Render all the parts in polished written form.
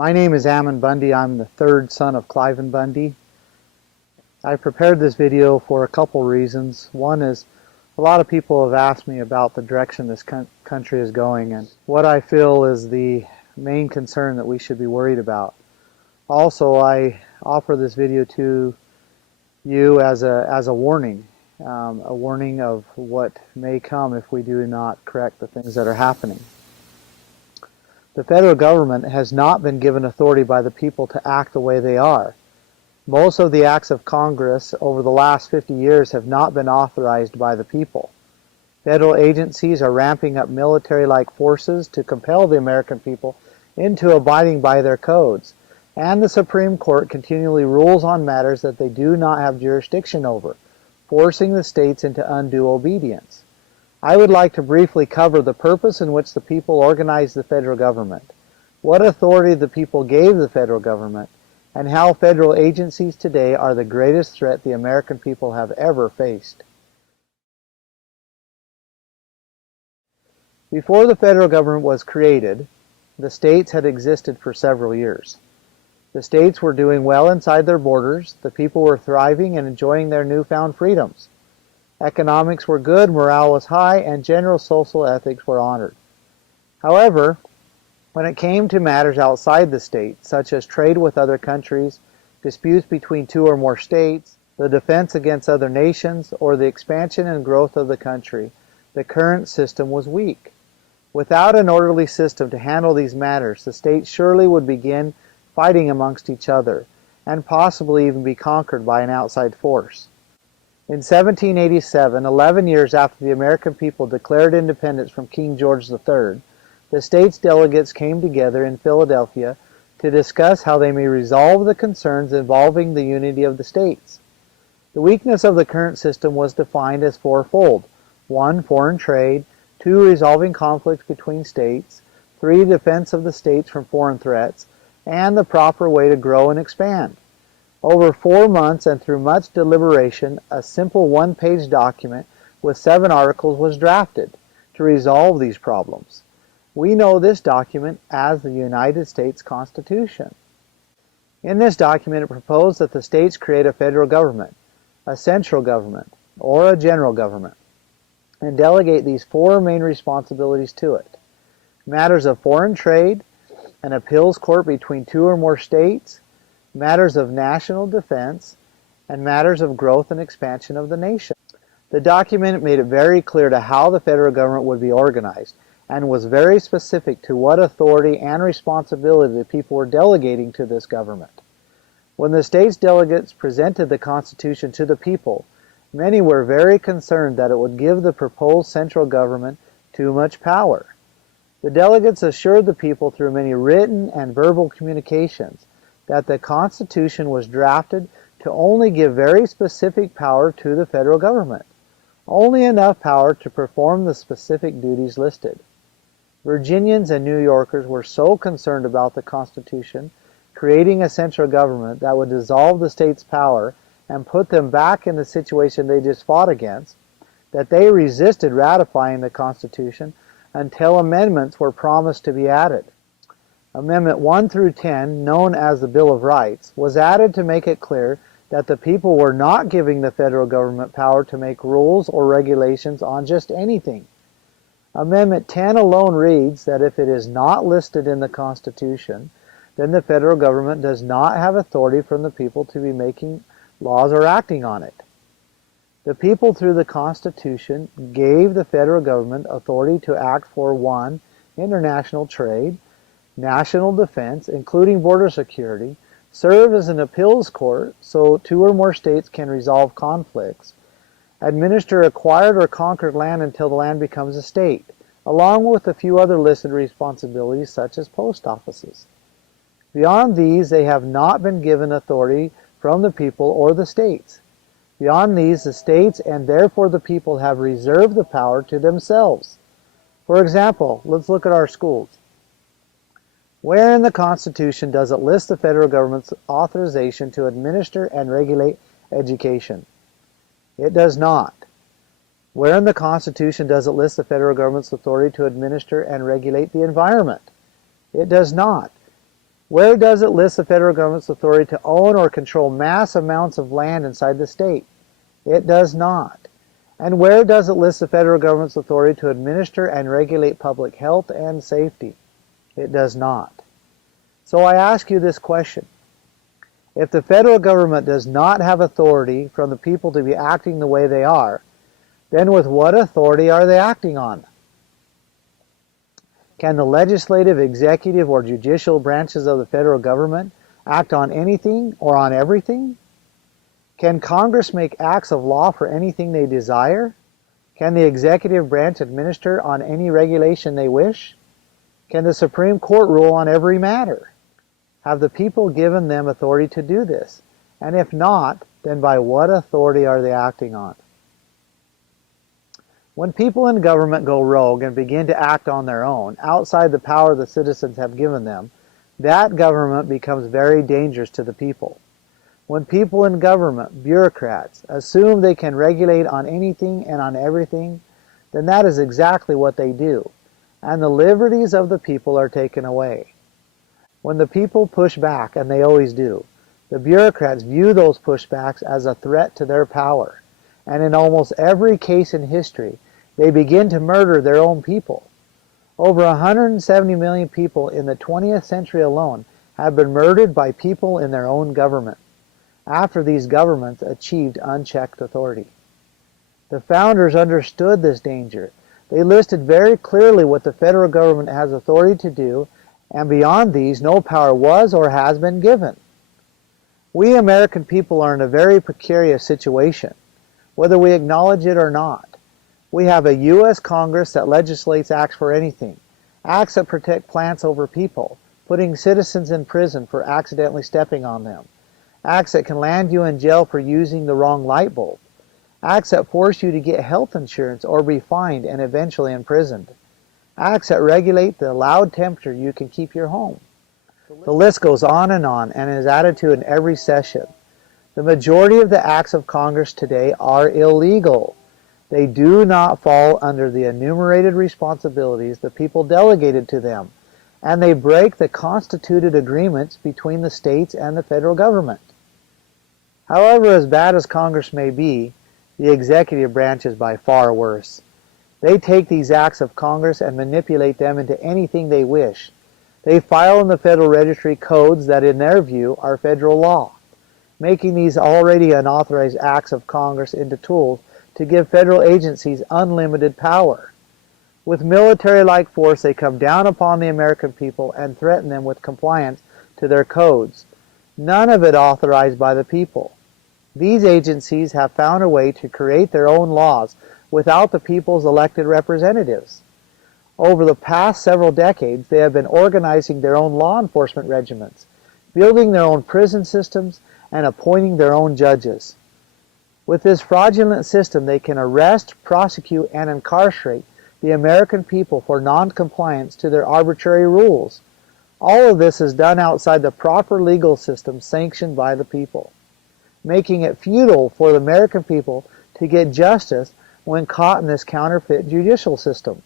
My name is Ammon Bundy. I'm the third son of Cliven Bundy. I prepared this video for a couple reasons. One is a lot of people have asked me about the direction this country is going and what I feel is the main concern that we should be worried about. Also, I offer this video to you as a warning of what may come if we do not correct the things that are happening. The federal government has not been given authority by the people to act the way they are. Most of the acts of Congress over the last 50 years have not been authorized by the people. Federal agencies are ramping up military-like forces to compel the American people into abiding by their codes, and the Supreme Court continually rules on matters that they do not have jurisdiction over, forcing the states into undue obedience. I would like to briefly cover the purpose in which the people organized the federal government, what authority the people gave the federal government, and how federal agencies today are the greatest threat the American people have ever faced. Before the federal government was created, the states had existed for several years. The states were doing well inside their borders, the people were thriving and enjoying their newfound freedoms. Economics were good, morale was high, and general social ethics were honored. However, when it came to matters outside the state, such as trade with other countries, disputes between two or more states, the defense against other nations, or the expansion and growth of the country, the current system was weak. Without an orderly system to handle these matters, the states surely would begin fighting amongst each other, and possibly even be conquered by an outside force. In 1787, 11 years after the American people declared independence from King George III, the states' delegates came together in Philadelphia to discuss how they may resolve the concerns involving the unity of the states. The weakness of the current system was defined as fourfold: 1. Foreign trade; 2. Resolving conflicts between states; 3. Defense of the states from foreign threats; and the proper way to grow and expand. Over 4 months and through much deliberation, a simple one-page document with 7 articles was drafted to resolve these problems. We know this document as the United States Constitution. In this document, it proposed that the states create a federal government, a central government, or a general government, and delegate these 4 main responsibilities to it: matters of foreign trade, an appeals court between 2 or more states, matters of national defense, and matters of growth and expansion of the nation. The document made it very clear to how the federal government would be organized, and was very specific to what authority and responsibility the people were delegating to this government. When the states' delegates presented the Constitution to the people, many were very concerned that it would give the proposed central government too much power. The delegates assured the people through many written and verbal communications that the Constitution was drafted to only give very specific power to the federal government, only enough power to perform the specific duties listed. Virginians and New Yorkers were so concerned about the Constitution creating a central government that would dissolve the states' power and put them back in the situation they just fought against, that they resisted ratifying the Constitution until amendments were promised to be added. Amendment 1 through 10, known as the Bill of Rights, was added to make it clear that the people were not giving the federal government power to make rules or regulations on just anything. Amendment 10 alone reads that if it is not listed in the Constitution, then the federal government does not have authority from the people to be making laws or acting on it. The people, through the Constitution, gave the federal government authority to act for 1. International trade; national defense, including border security; serve as an appeals court so 2 or more states can resolve conflicts; administer acquired or conquered land until the land becomes a state, along with a few other listed responsibilities such as post offices. Beyond these, they have not been given authority from the people or the states. Beyond these, the states and therefore the people have reserved the power to themselves. For example, let's look at our schools. Where in the Constitution does it list the federal government's authorization to administer and regulate education? It does not. Where in the Constitution does it list the federal government's authority to administer and regulate the environment? It does not. Where does it list the federal government's authority to own or control mass amounts of land inside the state? It does not. And where does it list the federal government's authority to administer and regulate public health and safety? It does not. So I ask you this question. If the federal government does not have authority from the people to be acting the way they are, then with what authority are they acting on? Can the legislative, executive, or judicial branches of the federal government act on anything or on everything? Can Congress make acts of law for anything they desire? Can the executive branch administer on any regulation they wish? Can the Supreme Court rule on every matter? Have the people given them authority to do this? And if not, then by what authority are they acting on? When people in government go rogue and begin to act on their own, outside the power the citizens have given them, that government becomes very dangerous to the people. When people in government, bureaucrats, assume they can regulate on anything and on everything, then that is exactly what they do, and the liberties of the people are taken away. When the people push back, and they always do, the bureaucrats view those pushbacks as a threat to their power, and in almost every case in history, they begin to murder their own people. Over 170 million people in the 20th century alone have been murdered by people in their own government, after these governments achieved unchecked authority. The founders understood this danger. They listed very clearly what the federal government has authority to do, and beyond these, no power was or has been given. We American people are in a very precarious situation, whether we acknowledge it or not. We have a U.S. Congress that legislates acts for anything, acts that protect plants over people, putting citizens in prison for accidentally stepping on them, acts that can land you in jail for using the wrong light bulb, acts that force you to get health insurance or be fined and eventually imprisoned, acts that regulate the allowed temperature you can keep your home. The list goes on and is added to in every session. The majority of the acts of Congress today are illegal. They do not fall under the enumerated responsibilities the people delegated to them, and they break the constituted agreements between the states and the federal government. However, as bad as Congress may be, the executive branch is by far worse. They take these acts of Congress and manipulate them into anything they wish. They file in the Federal Registry codes that, in their view, are federal law, making these already unauthorized acts of Congress into tools to give federal agencies unlimited power. With military-like force, they come down upon the American people and threaten them with compliance to their codes, none of it authorized by the people. These agencies have found a way to create their own laws without the people's elected representatives. Over the past several decades, they have been organizing their own law enforcement regiments, building their own prison systems, and appointing their own judges. With this fraudulent system, they can arrest, prosecute, and incarcerate the American people for non-compliance to their arbitrary rules. All of this is done outside the proper legal system sanctioned by the people, making it futile for the American people to get justice when caught in this counterfeit judicial system,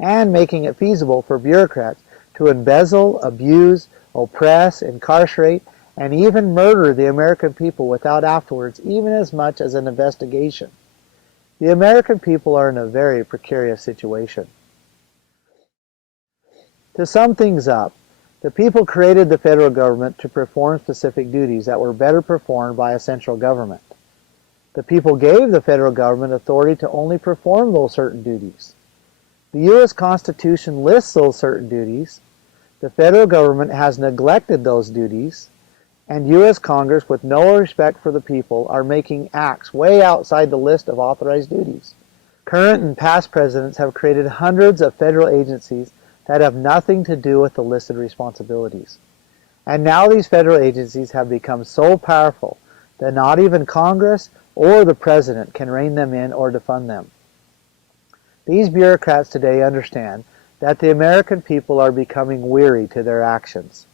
and making it feasible for bureaucrats to embezzle, abuse, oppress, incarcerate, and even murder the American people without afterwards even as much as an investigation. The American people are in a very precarious situation. To sum things up, the people created the federal government to perform specific duties that were better performed by a central government. The people gave the federal government authority to only perform those certain duties. The U.S. Constitution lists those certain duties. The federal government has neglected those duties, and U.S. Congress, with no respect for the people, are making acts way outside the list of authorized duties. Current and past presidents have created hundreds of federal agencies that have nothing to do with the listed responsibilities. And now these federal agencies have become so powerful that not even Congress or the president can rein them in or defund them. These bureaucrats today understand that the American people are becoming weary to their actions.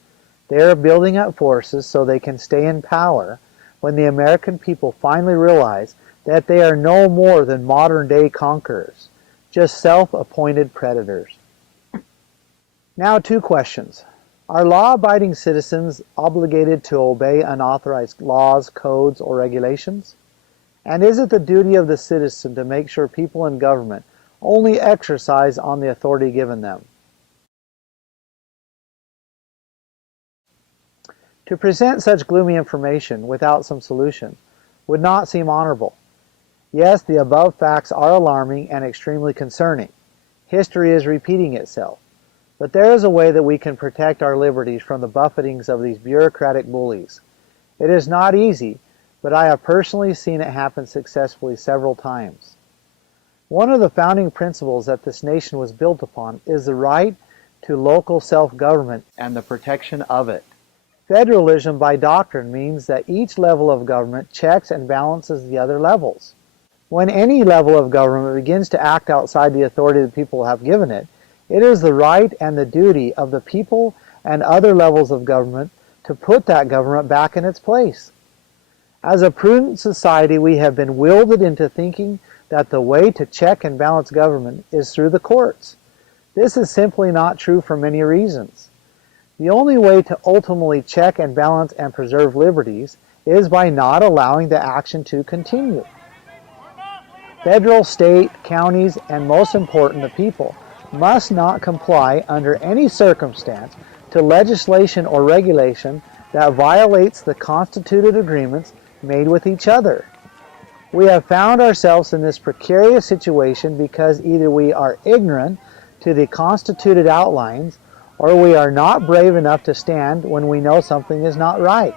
They are building up forces so they can stay in power when the American people finally realize that they are no more than modern-day conquerors, just self-appointed predators. Now, two questions. Are law-abiding citizens obligated to obey unauthorized laws, codes, or regulations? And is it the duty of the citizen to make sure people in government only exercise on the authority given them? To present such gloomy information without some solution would not seem honorable. Yes, the above facts are alarming and extremely concerning. History is repeating itself. But there is a way that we can protect our liberties from the buffetings of these bureaucratic bullies. It is not easy, but I have personally seen it happen successfully several times. One of the founding principles that this nation was built upon is the right to local self-government and the protection of it. Federalism by doctrine means that each level of government checks and balances the other levels. When any level of government begins to act outside the authority the people have given it, it is the right and the duty of the people and other levels of government to put that government back in its place. As a prudent society, we have been wielded into thinking that the way to check and balance government is through the courts. This is simply not true for many reasons. The only way to ultimately check and balance and preserve liberties is by not allowing the action to continue. Federal, state, counties, and most important, the people, must not comply under any circumstance to legislation or regulation that violates the constituted agreements made with each other. We have found ourselves in this precarious situation because either we are ignorant to the constituted outlines or we are not brave enough to stand when we know something is not right.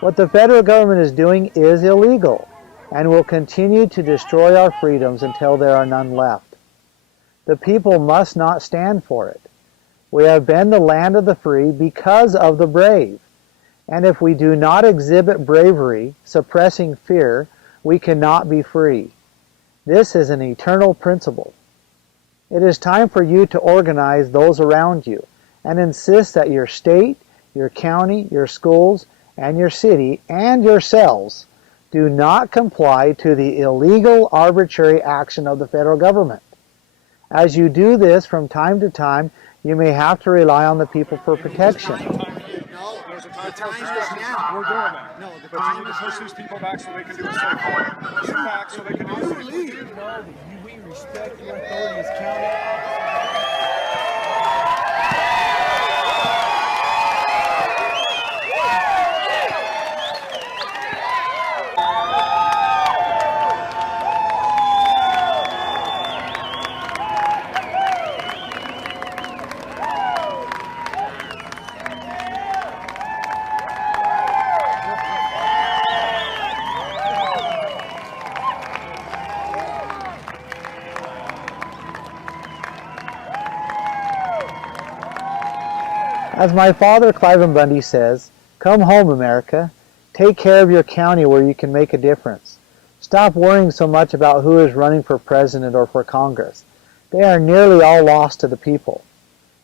What the federal government is doing is illegal and will continue to destroy our freedoms until there are none left. The people must not stand for it. We have been the land of the free because of the brave. And if we do not exhibit bravery, suppressing fear, we cannot be free. This is an eternal principle. It is time for you to organize those around you and insist that your state, your county, your schools, and your city, and yourselves do not comply to the illegal, arbitrary action of the federal government. As you do this from time to time, you may have to rely on the people for protection. No, there's a time is now. We're doing that. No, the time is to push these people back so they can do it safely. Push them back so they can do it safely. You know that we respect your authority as county officers. As my father, Cliven Bundy, says, "Come home, America. Take care of your county where you can make a difference. Stop worrying so much about who is running for president or for Congress. They are nearly all lost to the people.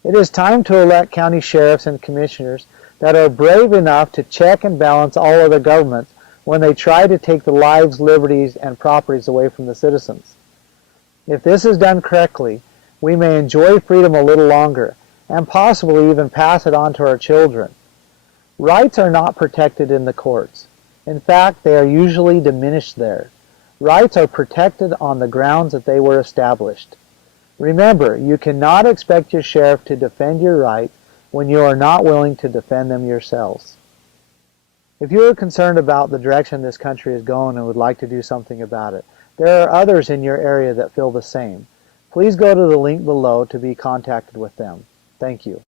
It is time to elect county sheriffs and commissioners that are brave enough to check and balance all other governments when they try to take the lives, liberties, and properties away from the citizens. If this is done correctly, we may enjoy freedom a little longer, and possibly even pass it on to our children. Rights are not protected in the courts. In fact, they are usually diminished there. Rights are protected on the grounds that they were established. Remember, you cannot expect your sheriff to defend your rights when you are not willing to defend them yourselves. If you are concerned about the direction this country is going and would like to do something about it, there are others in your area that feel the same. Please go to the link below to be contacted with them. Thank you.